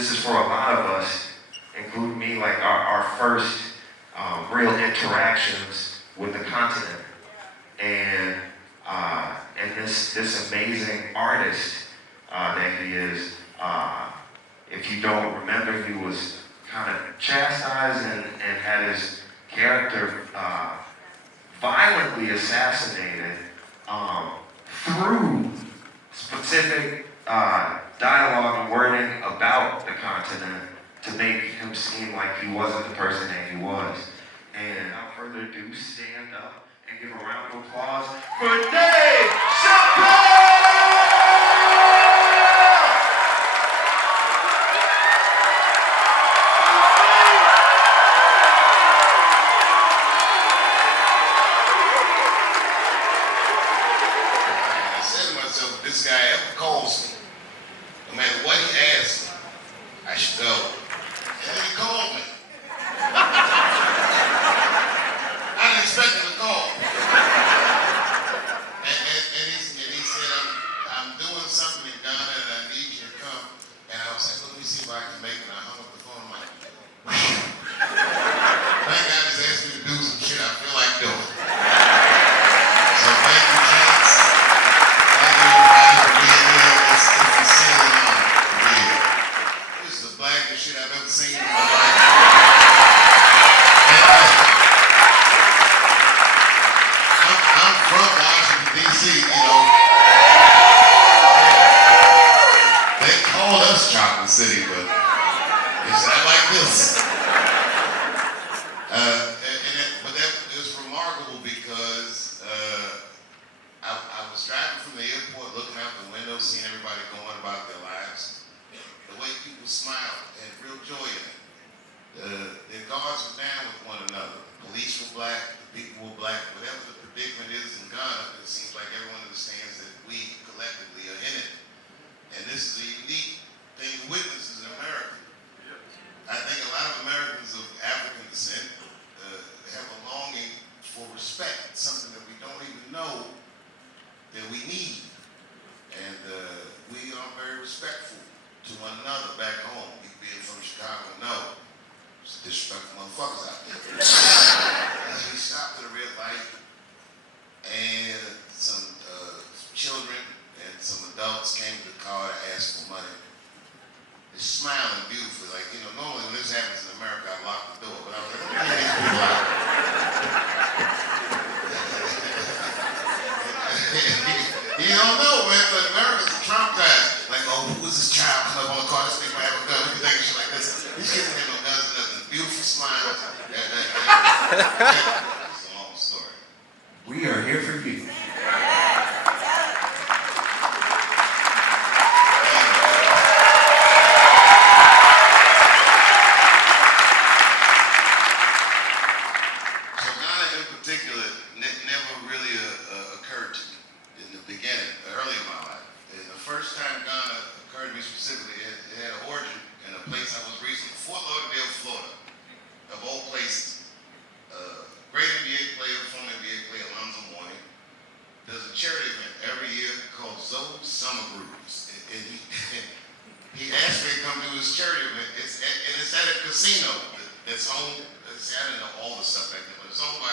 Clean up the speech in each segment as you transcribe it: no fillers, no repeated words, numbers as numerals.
this is for a lot of us, including me, like our first real interactions with the continent. And this amazing artist that he is, if you don't remember, he was kind of chastised and had his character violently assassinated through specific dialogue and wording about the continent to make him seem like he wasn't the person that he was. And without further ado, stand up and give a round of applause for Dave Chappelle! This guy ever calls me, no matter what he asks me, I should go. And then he called me. I didn't expect him to call. And he said, I'm doing something in Ghana and I need you to come. And I was like, let me see if I can make it. And I hung up the phone. I'm like, thank God he's asked me to do some shit I feel like doing. So thank you, Chance. Thank you, everybody, for being here. It's a single honor to be here. This is the blackest shit I've ever seen in my life. I'm from Washington, D.C., you know. They called us Chocolate City, but it's not like this. But it was remarkable because I was driving from the airport, looking out the window, seeing everybody going about their lives. The way people smiled, they had real joy in it. Their guards were down with one another. The police were black, the people were black. Whatever the predicament is in Ghana, it seems like everyone understands that we collectively are in it. And this is a unique thing to witness as an American. I think a lot of Americans of African descent have a longing for respect, something that we don't even know that we need. And we are very respectful to one another back home. We being from Chicago, no. There's disrespectful motherfuckers out there. We stopped at a red light, and some children and some adults came to the car to ask for money. They're smiling beautifully, like, you know, normally when this happens in America, I lock the door, but I was like, let me get these people out. You don't know, man, but Americans are traumatized. Like, oh, who is this child coming up on the car? This nigga might have a gun. We can think of shit like this. These kids don't have no guns or nothing. Beautiful smiles. It's a long story. We are here for you. He asked me to come do his charity event. It's at a casino that's owned, I don't know all the stuff back then, but it's owned by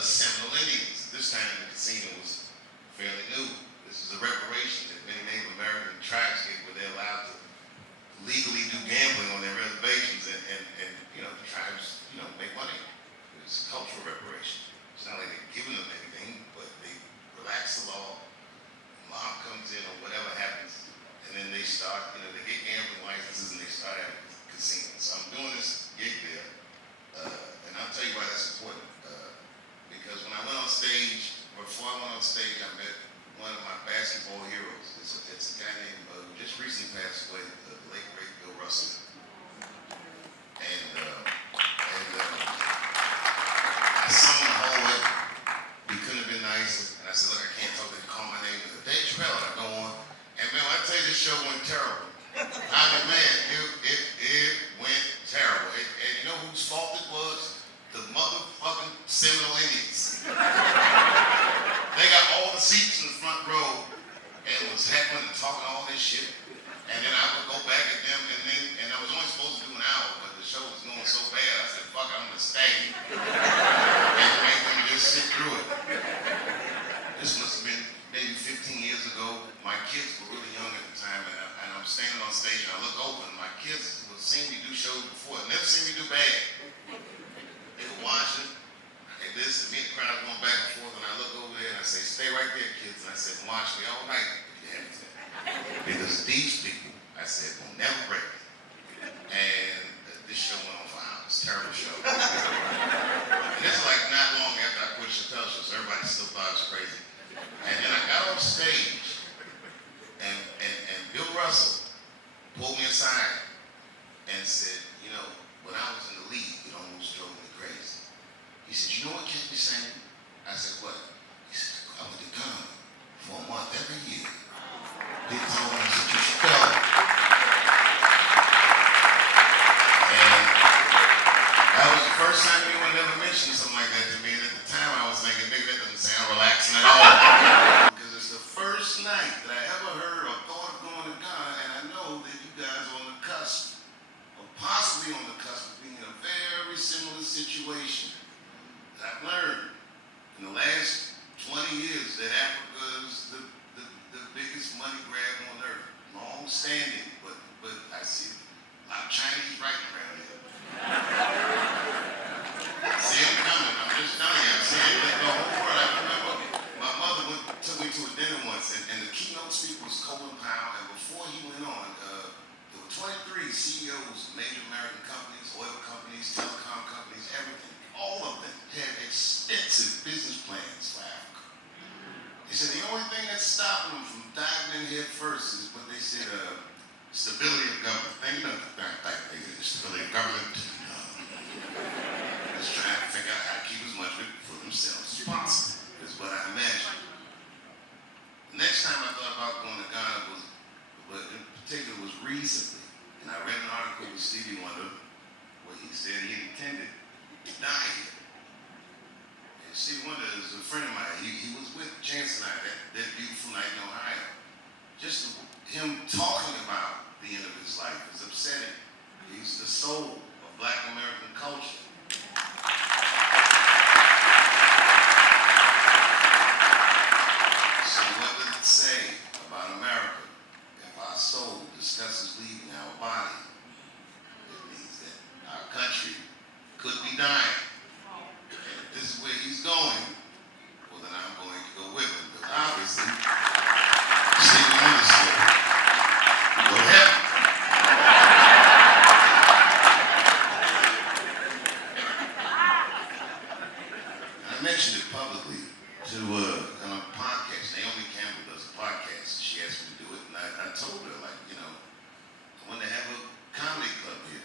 Seminole Indians. This time the casino was fairly new. This is a reparation that many Native American tribes get where they're allowed to legally do gambling on their reservations and you know, the tribes, you know, make money. It's cultural reparation. It's not like they're giving them anything, but they relax the law. Mom comes in or whatever happens, and then they start, you know, they get gambling licenses and they start having casinos. So I'm doing this gig there, and I'll tell you why that's important. Because when I went on stage, before I went on stage, I met one of my basketball heroes. It's a guy named, who just recently passed away, the late great Bill Russell. And I saw him the whole way. He couldn't have been nicer. And I said, look, I can't talk to you. Call my name. Dave Chappelle, and I go on. And man, when I tell you this show went terrible. station, I look over and my kids who have seen me do shows before, never seen me do bad. They were watching. Hey, listen, me and the crowd going back and forth, and I look over there and I say, stay right there, kids. And I said, watch me all night if you have to. Because these people, I said, will never break me. And this show went on for hours. Terrible show. And this is like not long after I quit Chappelle show, so everybody still thought I was crazy. And then I got on stage, and Bill Russell pulled me aside and said, you know, when I was in the league, it almost drove me crazy. He said, you know what kept me sane? I said, what? He said, I went to Ghana for a month every year. They told me, he said, you should go. And that was the first time anyone ever mentioned something like that to me. And at the time I was thinking, nigga, that doesn't sound relaxing at all. Because it's the first night that I ever heard or thought of going to Ghana, and I know that you guys are on the cusp, or possibly on the cusp of being in a very similar situation. I've learned in the last 20 years that Africa is the biggest money grab on earth. Long standing, but I see a lot of Chinese writing around here. I see it coming. I'm just telling you. I'm saying that the whole world. I remember my mother took me to a dinner once, and the keynote speaker was Colin Powell, and before he went on, there were 23 CEOs of major American companies, oil companies, telecom companies, everything. All of them had extensive business plans for Africa. They said the only thing that's stopping them from diving in head first is what they said, stability of government. They stability of government. Just trying to figure out how to keep as much of it for themselves as possible, is what I imagined. The next time I thought about going to Ghana but in particular was recently, and I read an article with Stevie Wonder where he said he intended to die here. And Stevie Wonder is a friend of mine. He was with Chance and I that beautiful night in Ohio. Just him talking about the end of his life is upsetting. He's the soul of Black American culture. So what does it say about America if our soul discusses leaving our body? It means that our country could be dying. And if this is where he's going, well then I'm going to go with him. Because obviously, Stevie Wonder said, go to heaven. I mentioned it publicly to on a podcast. Naomi Campbell does a podcast. She asked me to do it, and I told her, like, you know, I want to have a comedy club here.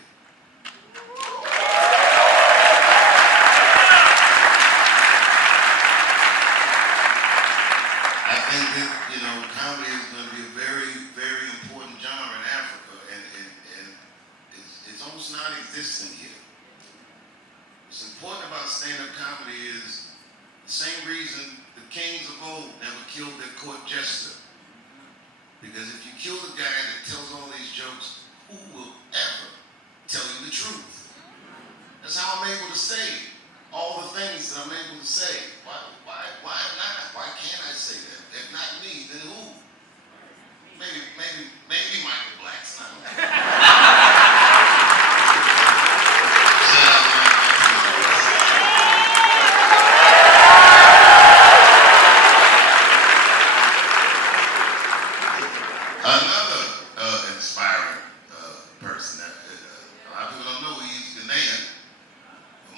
I think that, you know, comedy is going to be a very, very important genre in Africa, and it's almost non-existent here. What's important about stand-up comedy is the same reason the kings of old never killed their court jester. Because if you kill the guy that tells all these jokes, who will ever tell you the truth? That's how I'm able to say all the things that I'm able to say. Why not? Why can't I say that? If not me, then who? Maybe Michael Black's not. Another inspiring person that a lot of people don't know, he's Ghanaian.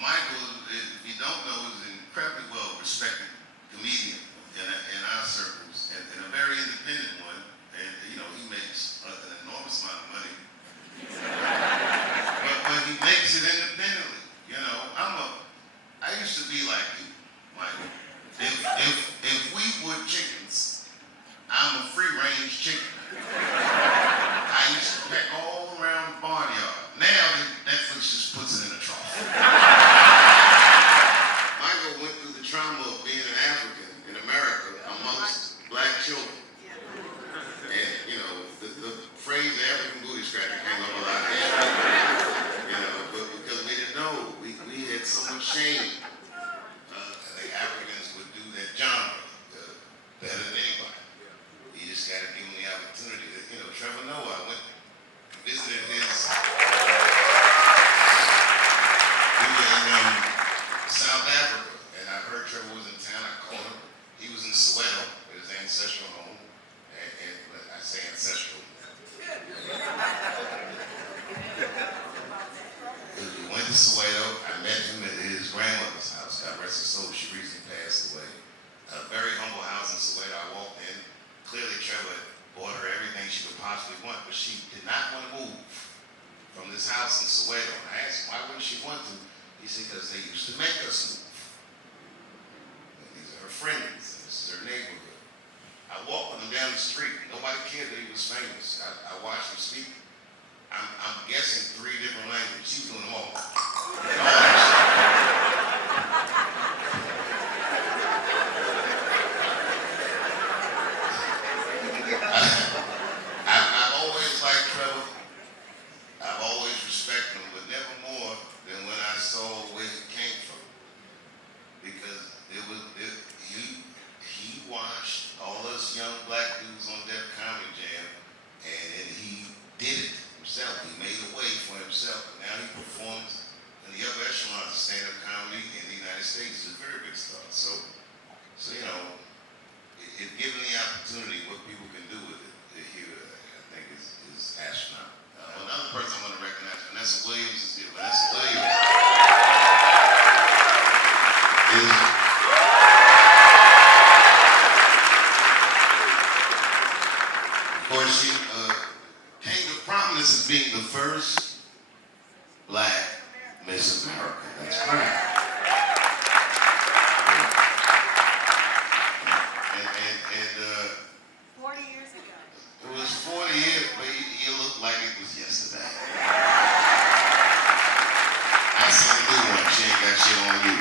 Michael, if you don't know, is an incredibly well-respected comedian in our circles, and a very independent one. And you know, he makes an enormous amount of money, but he makes it independently. You know, I used to be like you, Michael. If we were chickens, I'm a free-range chicken. I used to peck all around the barnyard. Now Netflix just puts it in a trough. Michael went through the trauma of being an African in America amongst Black children. And, you know, the phrase African booty scratcher came up a lot. You know, but because we didn't know, we had so much shame. I think Africans would do that genre better than anybody. You just got to give them the opportunity. You know, Trevor Noah, I went sweat on. I asked him, why wouldn't she want to? He said, because they used to make us move. And these are her friends, and this is her neighborhood. I walked with him down the street. Nobody cared that he was famous. I watched him speak. I'm guessing 3 different languages. He's doing them all. I've always liked Trevor. I've always respected him, but never more than when I saw where he came from. Because he watched all us young black dudes on Def Comedy Jam, and he did it himself. He made a way for himself, and now he performs in the upper echelons of stand-up comedy in the United States. He's a very big star. So you know, if given the opportunity, what people can do with it here, I think is astronomical. Another person I want to recognize, Vanessa Williams is here. Vanessa Williams is of course, she came to prominence as being the first black Miss America. That's right. And 40 years ago. it was 40 years, but you look like it was yesterday. I saw a new one. She ain't got shit on you.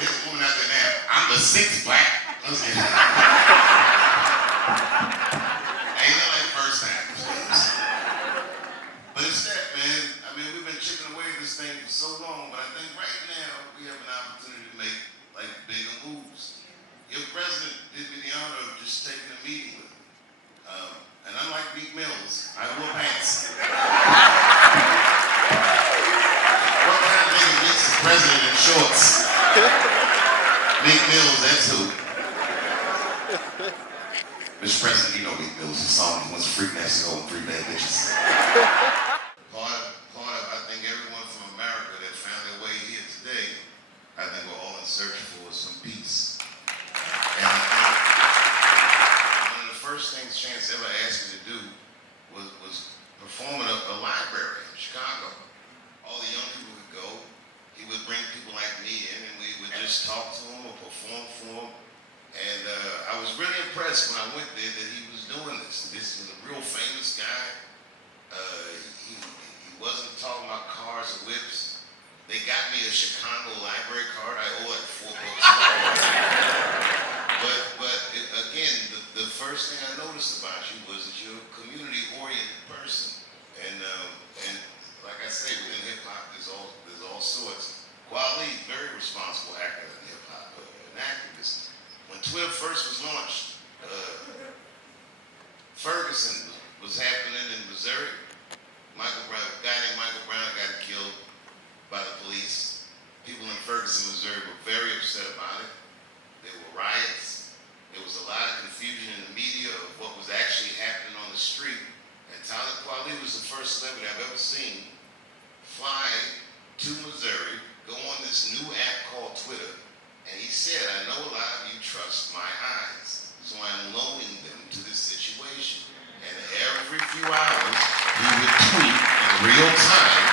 This woman out there now, I'm the 6th black. Let's get it. Ain't no like first time. But it's that, man. I mean, we've been chipping away at this thing for so long, but I think right now we have an opportunity to make like bigger moves. Your president did me the honor of just taking a meeting with me. And unlike Meek Mills, I wore pants. What kind of nigga meets the president in shorts? Meek Mills, that's who. Mr. President, you know Meek Mills' song, he wants to freak nasty old and free bad bitches. Part of, I think everyone from America that found their way here today, I think we're all in search for some peace. And I think one of the first things Chance ever asked me to do was perform at a library in Chicago. All the young people could go. He would bring people like me in, and we would just talk to them or perform for them. And I was really impressed when I went there that he was doing this. This was a real famous guy. He wasn't talking about cars or whips. They got me a Chicago library card. I ordered 4 books. But again, the first thing I noticed about you was that you're a community-oriented person. And like I say, within hip-hop, there's all sorts. Kweli, very responsible actor in hip-hop, an activist. When Twitter first was launched, Ferguson was happening in Missouri. A guy named Michael Brown got killed by the police. People in Ferguson, Missouri were very upset about it. There were riots. There was a lot of confusion in the media of what was actually happening on the street. And Talib Kweli was the first celebrity I've ever seen fly to Missouri, go on this new app called Twitter, and he said, I know a lot of you trust my eyes, so I'm loaning them to this situation. And every few hours, he would tweet in real time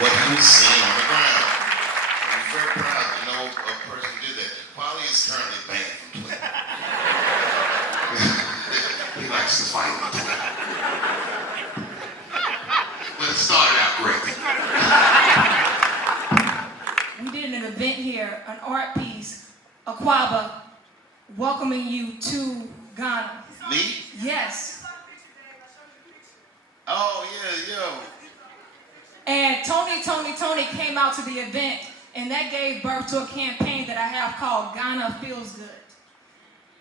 what he was seeing on the ground. I'm very proud to know a person who did that. Kweli is currently banned from Twitter. He likes to fight on Twitter. But it started out great. We did an event here, an art piece, Aquaba, welcoming you to Ghana. Me? Yes. Oh, yeah, yo. And Tony came out to the event, and that gave birth to a campaign that I have called Ghana Feels Good.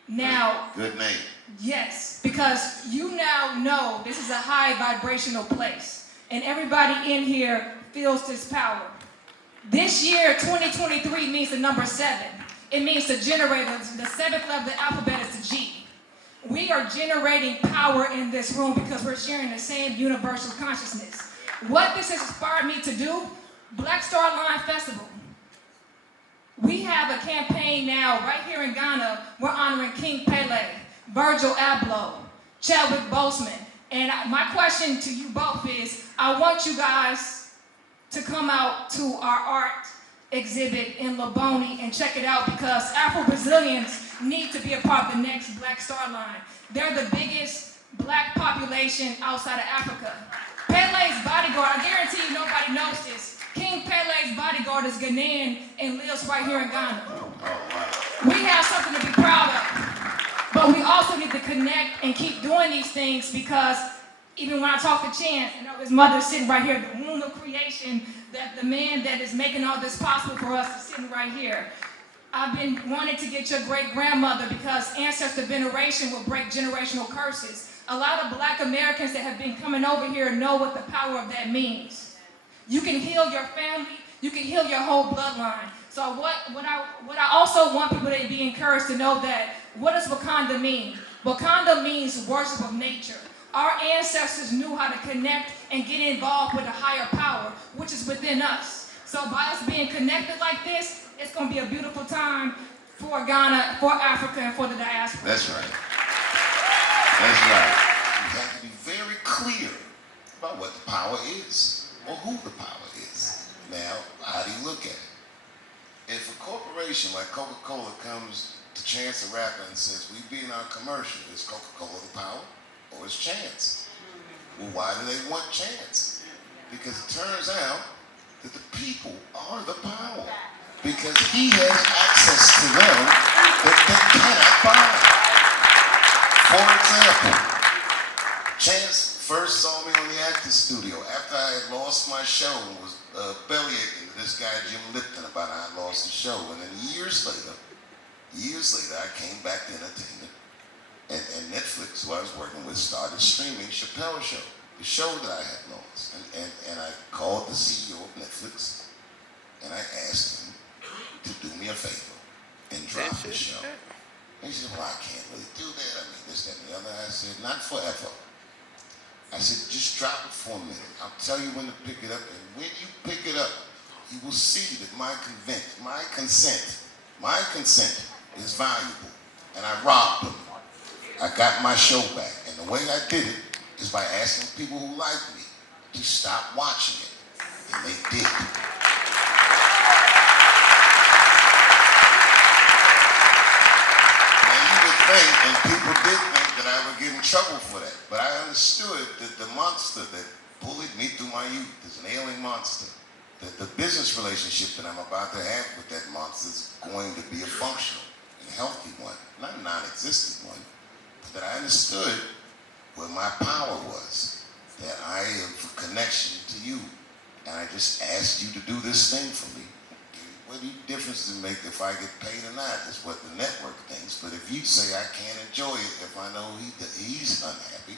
Now, Good name. yes, because you now know this is a high vibrational place, and everybody in here feels this power. This year, 2023, means the number 7. It means the generator, the 7th letter of the alphabet is the G. We are generating power in this room because we're sharing the same universal consciousness. What this has inspired me to do, BlackStarLine Festival. We have a campaign now right here in Ghana. We're honoring King Pele, Virgil Abloh, Chadwick Boseman, And my question to you both is, I want you guys to come out to our art exhibit in Laboni and check it out, because Afro-Brazilians need to be a part of the next BlackStarLine. They're the biggest black population outside of Africa. Pele's bodyguard, I guarantee you nobody knows this. King Pele's bodyguard is Ghanaian and lives right here in Ghana. We have something to be proud of. But we also need to connect and keep doing these things, because even when I talk to Chance, you know, his mother's sitting right here, the womb of creation, that the man that is making all this possible for us is sitting right here. I've been wanting to get your great-grandmother, because ancestor veneration will break generational curses. A lot of black Americans that have been coming over here know what the power of that means. You can heal your family, you can heal your whole bloodline. So what I also want people to be encouraged to know, that what does Wakanda mean? Wakanda means worship of nature. Our ancestors knew how to connect and get involved with a higher power, which is within us. So by us being connected like this, it's going to be a beautiful time for Ghana, for Africa, and for the diaspora. That's right. That's right. You have to be very clear about what the power is, or who the power is. Now, how do you look at it? If a corporation like Coca-Cola comes to Chance the Rapper and says, we be in our commercial, is Coca-Cola the power, or is Chance? Well, why do they want Chance? Because it turns out that the people are the power, because he has access to them that they cannot buy. For example, Chance first saw me on the acting studio after I had lost my show and was bellyaching to this guy Jim Lipton about how I lost the show. And then years later, I came back to entertainment, and Netflix, who I was working with, started streaming Chappelle show, the show that I had lost. And I called the CEO of Netflix, and I asked him to do me a favor and drop the show. And he said, well, I can't really do that. I mean, this, that, and the other. I said, not forever. I said, just drop it for a minute. I'll tell you when to pick it up. And when you pick it up, you will see that my consent is valuable. And I robbed them. I got my show back. And the way I did it is by asking people who like me to stop watching it. And they did. And people did think that I would get in trouble for that. But I understood that the monster that bullied me through my youth is an ailing monster. That the business relationship that I'm about to have with that monster is going to be a functional and healthy one, not a non-existent one. But that I understood where my power was, that I have a connection to you. And I just asked you to do this thing for me. What difference does it make if I get paid or not? Is what the network thinks. But if you say I can't enjoy it if I know he's unhappy,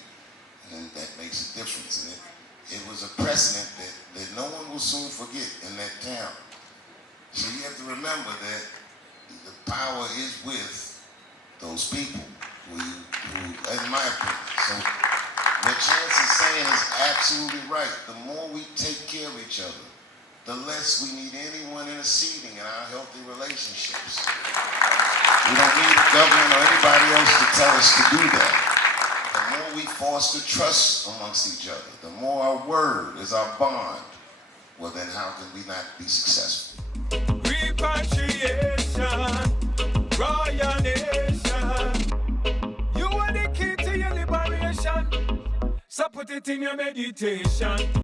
then that makes a difference. And it was a precedent that no one will soon forget in that town. So you have to remember that the power is with those people who in my opinion. So what Chance is saying is absolutely right. The more we take care of each other, the less we need anyone interceding in our healthy relationships. We don't need the government or anybody else to tell us to do that. The more we foster trust amongst each other, the more our word is our bond, well then how can we not be successful? Repatriation, royal nation. You are the key to your liberation. So put it in your meditation.